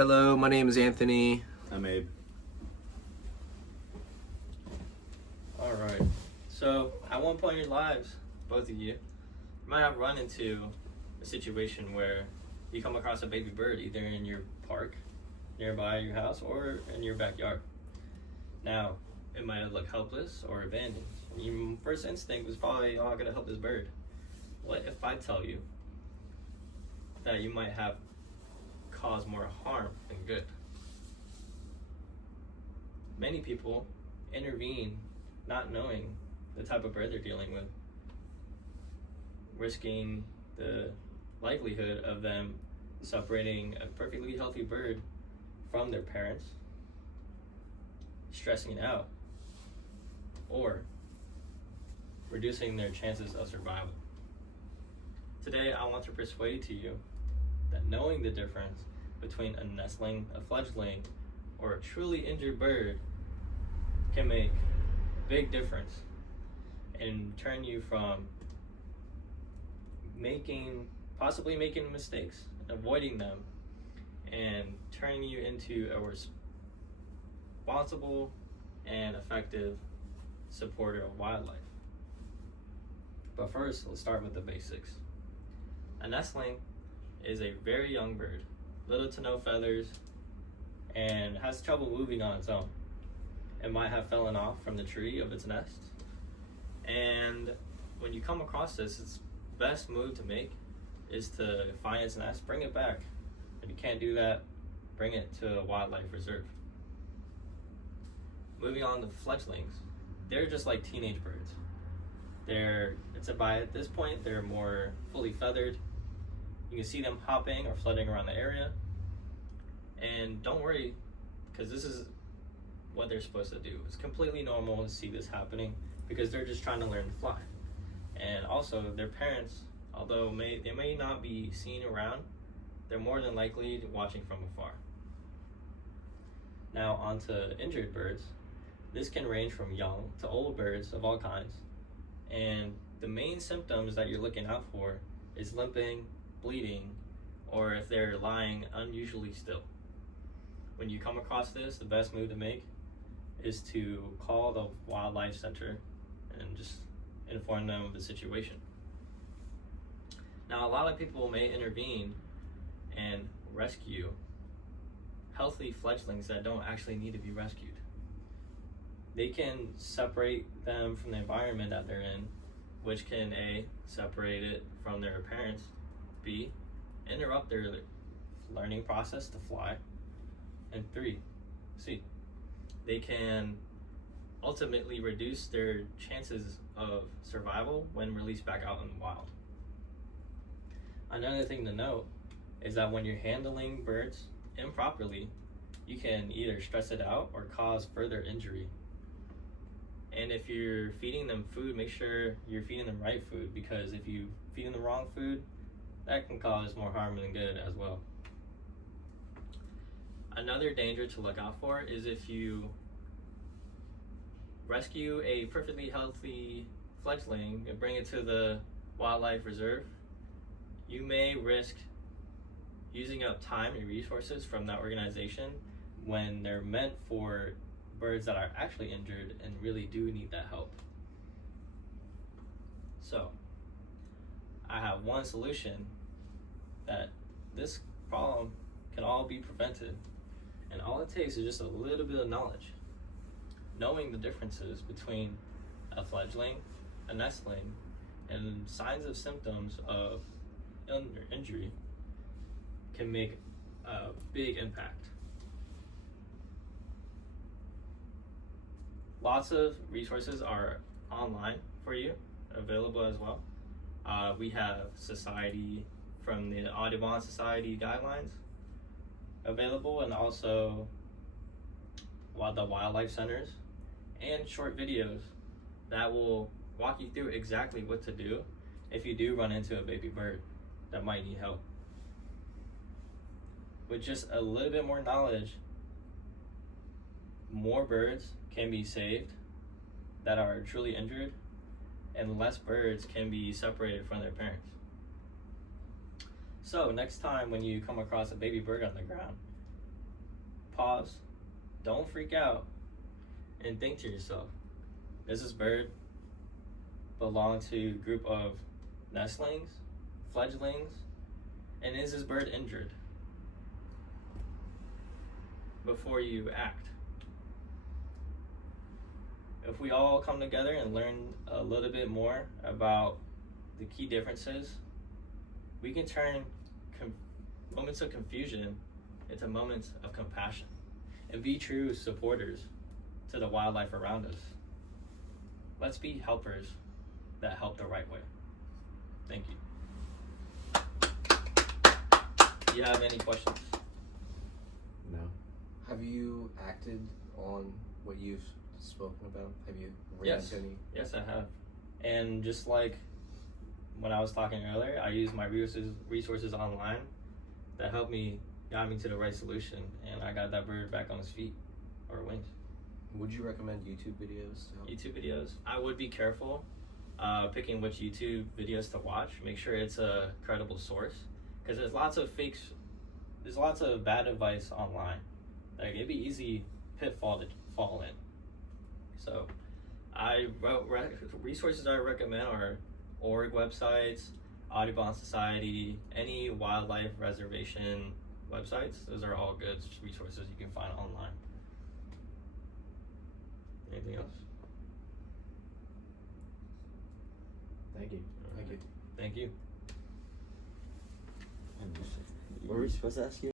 Hello, my name is Anthony. I'm Abe. Alright, so at one point in your lives, both of you might have run into a situation where you come across a baby bird either in your park nearby your house or in your backyard. Now, it might look helpless or abandoned. Your first instinct was probably, oh, I'm gonna help this bird. What if I tell you that you might have caused more harm than good? Many people intervene not knowing the type of bird they're dealing with, risking the likelihood of them separating a perfectly healthy bird from their parents, stressing out, or reducing their chances of survival. Today, I want to persuade to you that knowing the difference between a nestling, a fledgling, or a truly injured bird can make a big difference and turn you from possibly making mistakes, avoiding them, and turning you into a responsible and effective supporter of wildlife. But first, let's start with the basics. A nestling is a very young bird, little to no feathers, and has trouble moving on its own. It might have fallen off from the tree of its nest, and when you come across this, its best move to make is to find its nest, bring it back. If you can't do that, bring it to a wildlife reserve. Moving on to fledglings, they're just like teenage birds. By this point, they're more fully feathered. You can see them hopping or floating around the area. And don't worry, because this is what they're supposed to do. It's completely normal to see this happening because they're just trying to learn to fly. And also, their parents, although they may not be seen around, they're more than likely watching from afar. Now, on to injured birds. This can range from young to old birds of all kinds. And the main symptoms that you're looking out for is limping, bleeding, or if they're lying unusually still. When you come across this, the best move to make is to call the wildlife center and just inform them of the situation. Now, a lot of people may intervene and rescue healthy fledglings that don't actually need to be rescued. They can separate them from the environment that they're in, which can A, separate it from their parents, B, interrupt their learning process to fly, and 3, C, they can ultimately reduce their chances of survival when released back out in the wild. Another thing to note is that when you're handling birds improperly, you can either stress it out or cause further injury. And if you're feeding them food, make sure you're feeding them right food, because if you feed them the wrong food, that can cause more harm than good as well. Another danger to look out for is if you rescue a perfectly healthy fledgling and bring it to the wildlife reserve, you may risk using up time and resources from that organization when they're meant for birds that are actually injured and really do need that help. So, I have one solution that this problem can all be prevented, and all it takes is just a little bit of knowledge. Knowing the differences between a fledgling, a nestling, and signs of symptoms of injury can make a big impact. Lots of resources are online for you, available as well. We have society from the Audubon Society guidelines available, and also the wildlife centers, and short videos that will walk you through exactly what to do if you do run into a baby bird that might need help. With just a little bit more knowledge, more birds can be saved that are truly injured, and less birds can be separated from their parents. So next time when you come across a baby bird on the ground, pause, don't freak out, and think to yourself, does this bird belong to a group of nestlings, fledglings, and is this bird injured? Before you act. If we all come together and learn a little bit more about the key differences, we can turn moments of confusion into moments of compassion and be true supporters to the wildlife around us. Let's be helpers that help the right way. Thank you. Do you have any questions? No. Have you acted on what you've spoken about? Have you ran Yes. into any? Yes, I have. And just like when I was talking earlier, I used my resources online that helped me, got me to the right solution, and I got that bird back on his feet or wings. Would you recommend YouTube videos to help? YouTube videos, I would be careful picking which YouTube videos to watch. Make sure it's a credible source, because there's lots of fakes. There's lots of bad advice online. Like, it'd be easy pitfall to fall in. So, resources I recommend are org websites, Audubon Society, any wildlife reservation websites. Those are all good resources you can find online. Anything else? Thank you. Thank you. Thank you. What were we supposed to ask you?